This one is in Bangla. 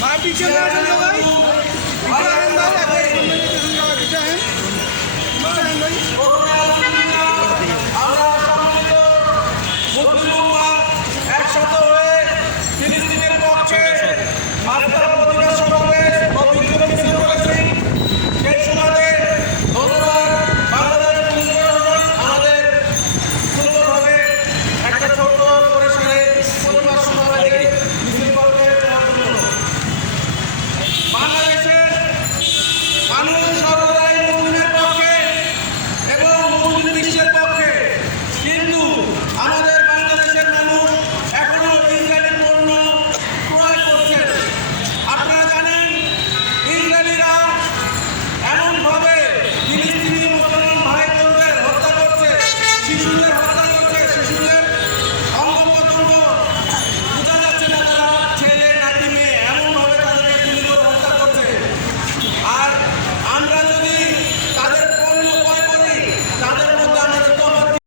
মা পিছনে মানুষ